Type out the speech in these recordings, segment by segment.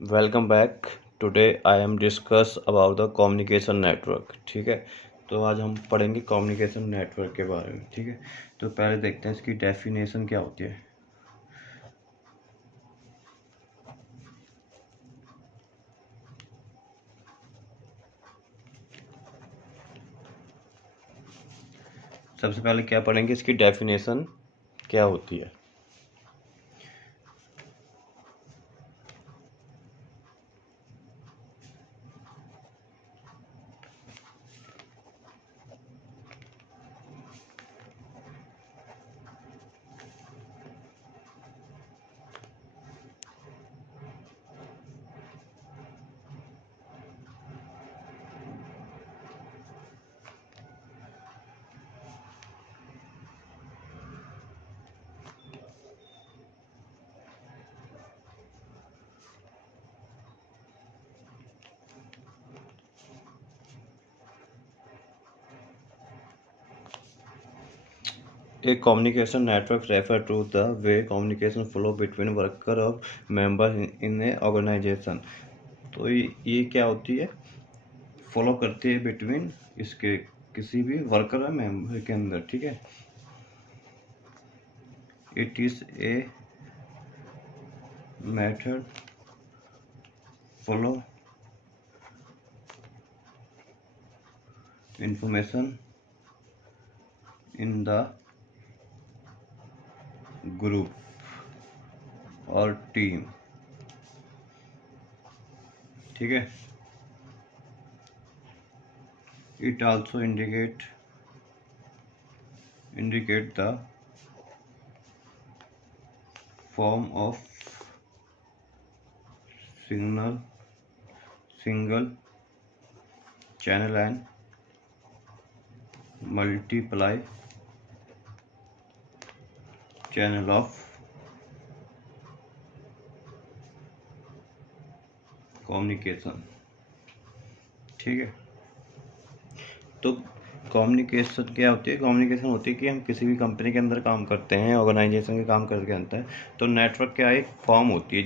Welcome back. Today I am discuss about the communication network. ठीक है, तो आज हम पढ़ेंगे कम्युनिकेशन नेटवर्क के बारे में। ठीक है, तो पहले देखते हैं इसकी डेफिनेशन क्या होती है। सबसे पहले क्या पढ़ेंगे, इसकी डेफिनेशन क्या होती है। A communication network refers to the way communication flow between worker or members in a organization। तो ये क्या होती है, फॉलो करती है बिटवीन इसके किसी भी वर्कर और मेंबर के अंदर। ठीक है, it is a method follow information in the group or team। ठीक है, it also indicate the form of single channel and multiply channel of communication। ठीक है, तो कम्युनिकेशन क्या होती है। कम्युनिकेशन होती है कि हम किसी भी कंपनी के अंदर काम करते हैं, ऑर्गेनाइजेशन के काम करके अंदर है, तो नेटवर्क क्या एक फॉर्म होती है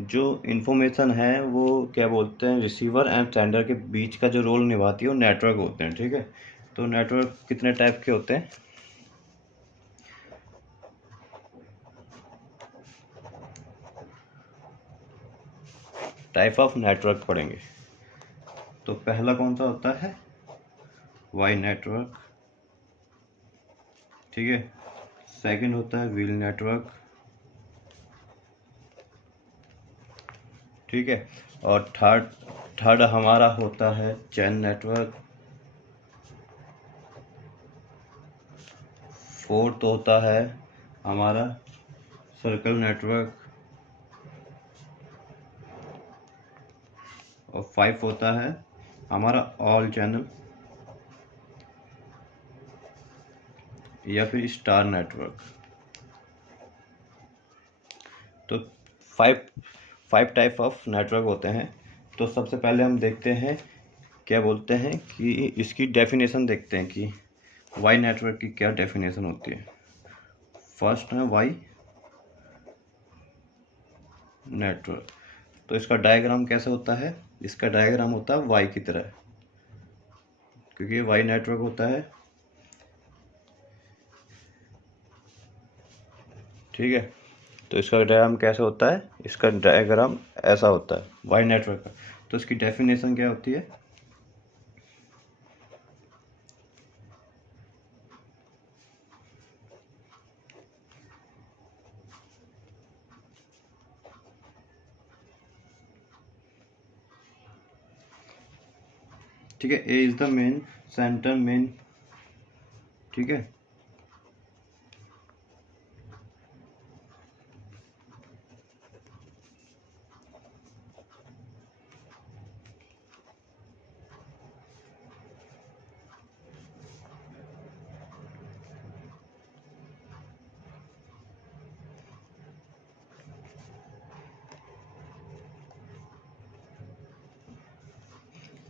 जो इन्फॉर्मेशन है वो क्या बोलते हैं, रिसीवर एंड सेंडर के बीच का जो रोल निभाती है वो नेटवर्क होते हैं। ठीक है, तो नेटवर्क कितने टाइप के होते हैं। टाइप ऑफ नेटवर्क पढ़ेंगे, तो पहला कौन सा होता है, वाई नेटवर्क। ठीक है, सेकंड होता है व्हील नेटवर्क। ठीक है, और थर्ड हमारा होता है चैन नेटवर्क। फोर्थ होता है हमारा सर्कल नेटवर्क, और 5 होता है हमारा ऑल चैनल या फिर स्टार नेटवर्क। तो फाइव टाइप ऑफ नेटवर्क होते हैं। तो सबसे पहले हम देखते हैं क्या बोलते हैं कि इसकी डेफिनेशन देखते हैं कि वाई नेटवर्क की क्या डेफिनेशन होती है। फर्स्ट है वाई नेटवर्क। तो इसका डायग्राम कैसे होता है, इसका डायग्राम होता है वाई की तरह, क्योंकि वाई नेटवर्क होता है। ठीक है, तो इसका डायग्राम कैसे होता है, इसका डायग्राम ऐसा होता है वाई नेटवर्क का। तो इसकी डेफिनेशन क्या होती है, ठीक है, A is the main centre main. ठीक है,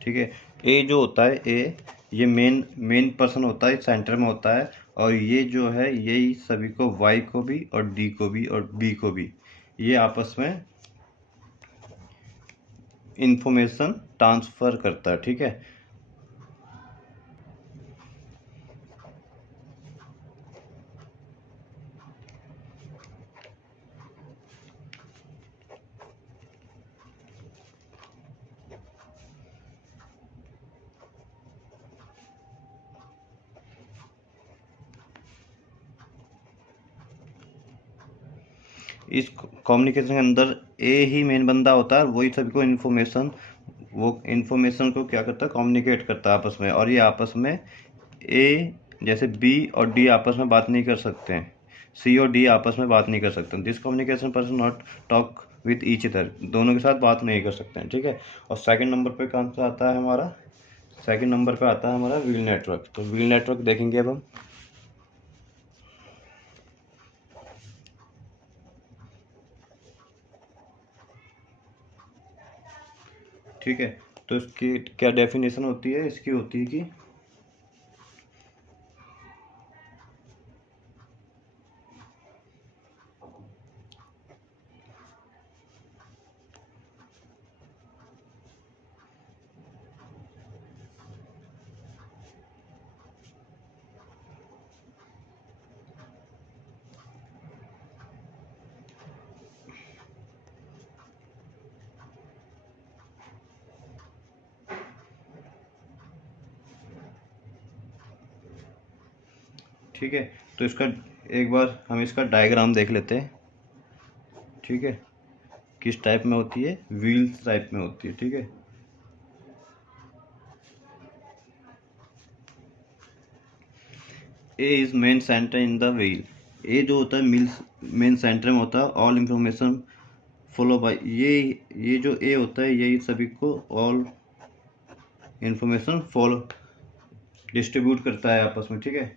ठीक है, ए जो होता है ए, ये मेन पर्सन होता है, सेंटर में होता है, और ये जो है यही सभी को वाई को भी और डी को भी और बी को भी ये आपस में इंफॉर्मेशन ट्रांसफ़र करता है। ठीक है, इस कम्युनिकेशन के अंदर ए ही मेन बंदा होता है, वही सभी को इन्फॉर्मेशन, वो इन्फॉर्मेशन को क्या करता है, कम्युनिकेट करता है आपस में। और ये आपस में ए, जैसे बी और डी आपस में बात नहीं कर सकते हैं, सी और डी आपस में बात नहीं कर सकते, this communication person not talk with each other, दोनों के साथ बात नहीं कर सकते हैं। ठीक है, और सेकंड नंबर पे कौन सा आता है हमारा, सेकंड नंबर पे आता है हमारा व्हील नेटवर्क। तो व्हील नेटवर्क देखेंगे अब हम। ठीक है, तो इसकी क्या डेफिनेशन होती है, इसकी होती है कि ठीक है, तो इसका एक बार हम इसका डायग्राम देख लेते हैं। ठीक है, किस टाइप में होती है, व्हील्स टाइप में होती है। ठीक है, A is main centre in the wheel. A जो होता है मिल्स मेन सेंटर में होता है, ऑल इंफॉर्मेशन फॉलो बाय, ये जो ए होता है यही सभी को ऑल इंफॉर्मेशन फॉलो डिस्ट्रीब्यूट करता है आपस में। ठीक है,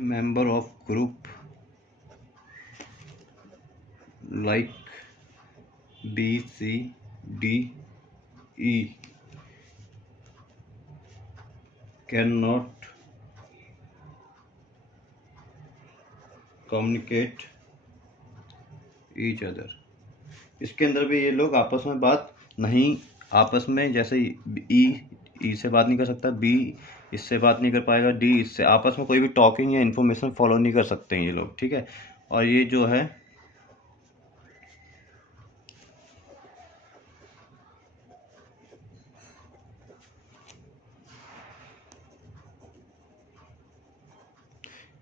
member of group like B C D E can not communicate each other. इसके अंदर भी ये लोग आपस में बात नहीं, आपस में जैसे ई से बात नहीं कर सकता, बी इससे बात नहीं कर पाएगा, डी इससे, आपस में कोई भी टॉकिंग या इन्फॉर्मेशन फॉलो नहीं कर सकते हैं ये लोग। ठीक है, और ये जो है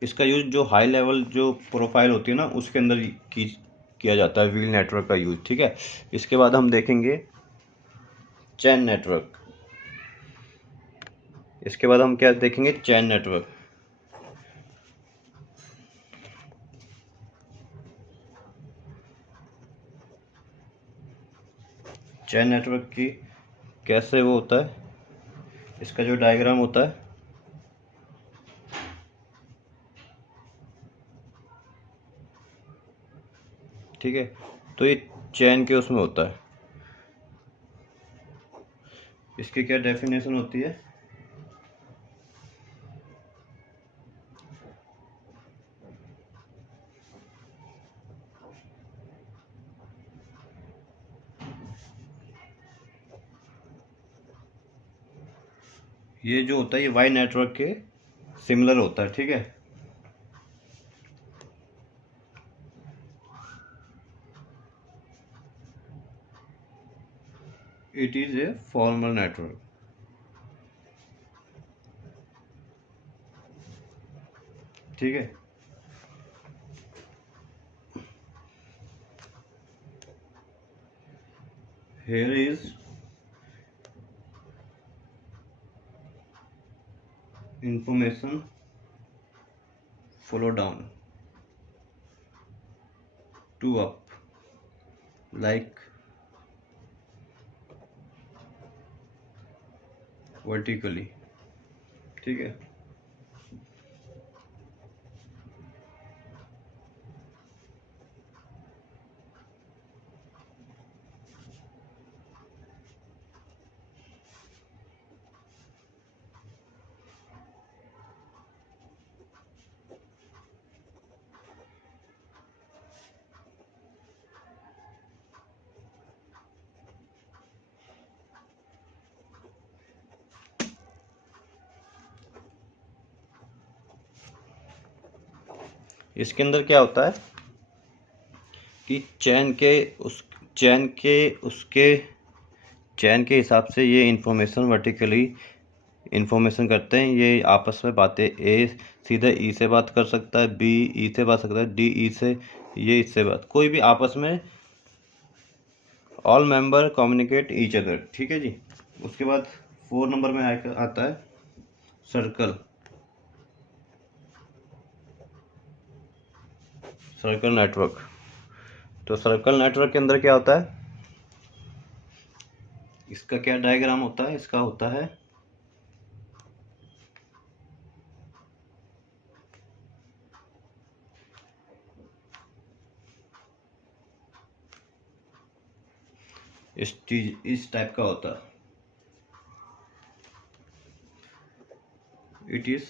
इसका यूज जो हाई लेवल जो प्रोफाइल होती है ना उसके अंदर किया जाता है व्हील नेटवर्क का यूज। ठीक है, इसके बाद हम देखेंगे चैन नेटवर्क। इसके बाद हम क्या देखेंगे, चैन नेटवर्क। चैन नेटवर्क की कैसे वो होता है, इसका जो डायग्राम होता है, ठीक है, तो ये चैन के उसमें होता है। इसकी क्या डेफिनेशन होती है, ये जो होता है ये वाई नेटवर्क के सिमिलर होता है। ठीक है, it is a formal network. ठीक है, here is information follow down to up like vertically। ठीक है, इसके अंदर क्या होता है कि चैन के हिसाब से ये इंफॉर्मेशन वर्टिकली इंफॉर्मेशन करते हैं। ये आपस में बातें, ए सीधे ई से बात कर सकता है, बी ई से बात सकता है, डी ई से, ये इससे बात, कोई भी आपस में, all member communicate each other. ठीक है जी। उसके बाद 4 नंबर में आता है सर्कल नेटवर्क। तो सर्कल नेटवर्क के अंदर क्या होता है, इसका क्या डायग्राम होता है, इसका होता है इस टाइप का होता है। It is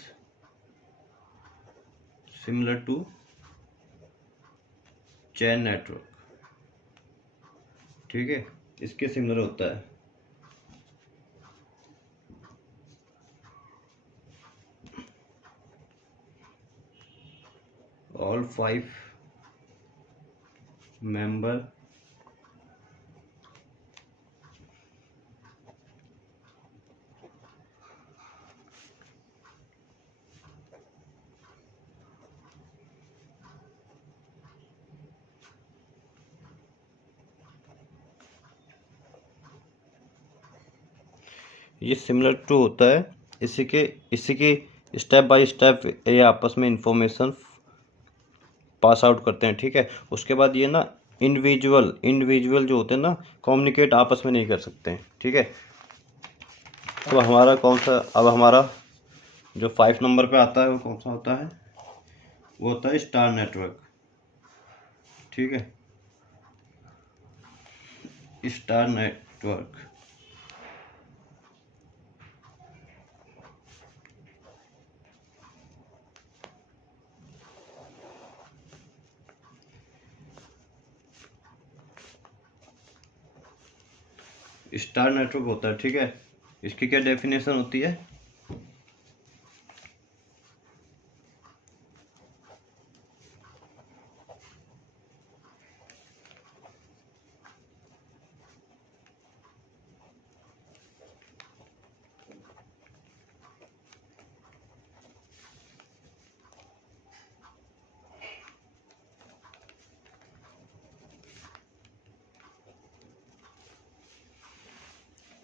similar to chain network. ठीक है, इसके सिमिलर होता है। ऑल 5 मेंबर ये सिमिलर टू होता है। इसी के स्टेप बाय स्टेप ये आपस में इंफॉर्मेशन पास आउट करते हैं। ठीक है, उसके बाद ये ना इंडिविजुअल जो होते हैं ना, कम्युनिकेट आपस में नहीं कर सकते हैं। ठीक है, अब हमारा जो 5 नंबर पे आता है वो कौन सा होता है, वो होता है स्टार नेटवर्क। ठीक है, स्टार नेटवर्क। स्टार नेटवर्क होता है। ठीक है, इसकी क्या डेफिनेशन होती है,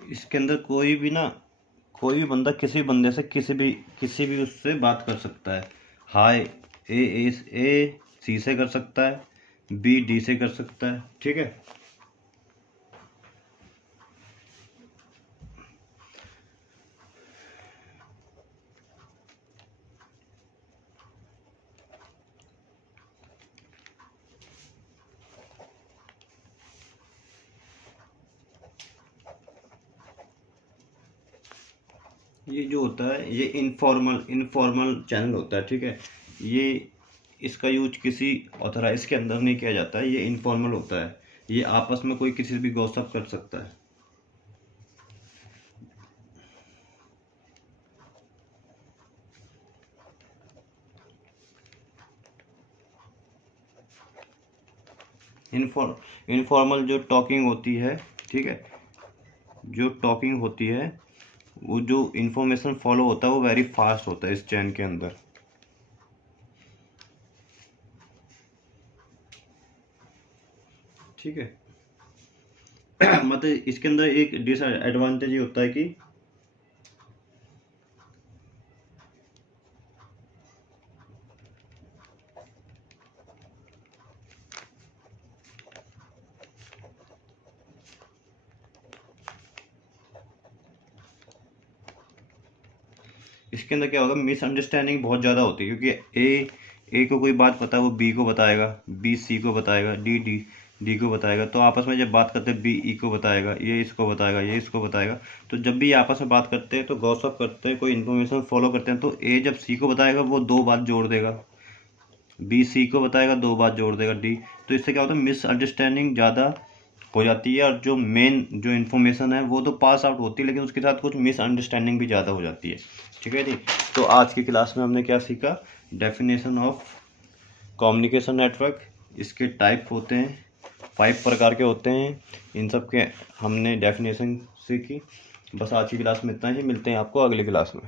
इसके अंदर कोई भी बंदा किसी बंदे से किसी भी उससे बात कर सकता है। हाय ए सी से कर सकता है, बी डी से कर सकता है। ठीक है, ये जो होता है ये इनफॉर्मल चैनल होता है। ठीक है, ये इसका यूज किसी ऑथराइज के अंदर नहीं किया जाता है, ये इनफॉर्मल होता है। ये आपस में कोई किसी से भी गॉसिप कर सकता है। इनफॉर्मल जो टॉकिंग होती है, ठीक है, जो टॉकिंग होती है, वो जो इंफॉर्मेशन फॉलो होता है वो वेरी फास्ट होता है इस चैन के अंदर। ठीक है मतलब इसके अंदर एक डिसएडवांटेज ये होता है कि इसके अंदर क्या होगा, मिसअंडरस्टैंडिंग बहुत ज़्यादा होती है, क्योंकि ए को कोई बात पता है वो बी को बताएगा, बी सी को बताएगा, डी को बताएगा। तो आपस में जब बात करते हैं बी ई को बताएगा, ये इसको बताएगा, ये इसको बताएगा। तो जब भी आपस में बात करते हैं तो गॉसिप करते हैं, कोई इन्फॉर्मेशन फॉलो करते हैं, तो ए जब सी को बताएगा वो 2 बात जोड़ देगा, बी सी को बताएगा 2 बात जोड़ देगा डी। तो इससे क्या होता है, मिसअंडरस्टैंडिंग ज़्यादा हो जाती है, और जो मेन जो इन्फॉर्मेशन है वो तो पास आउट होती है, लेकिन उसके साथ कुछ मिसअंडरस्टैंडिंग भी ज़्यादा हो जाती है। ठीक है जी। तो आज की क्लास में हमने क्या सीखा, डेफिनेशन ऑफ कम्युनिकेशन नेटवर्क, इसके टाइप होते हैं, 5 प्रकार के होते हैं। इन सब के हमने डेफिनेशन सीखी। बस आज की क्लास में इतना ही, मिलते हैं आपको अगली क्लास में।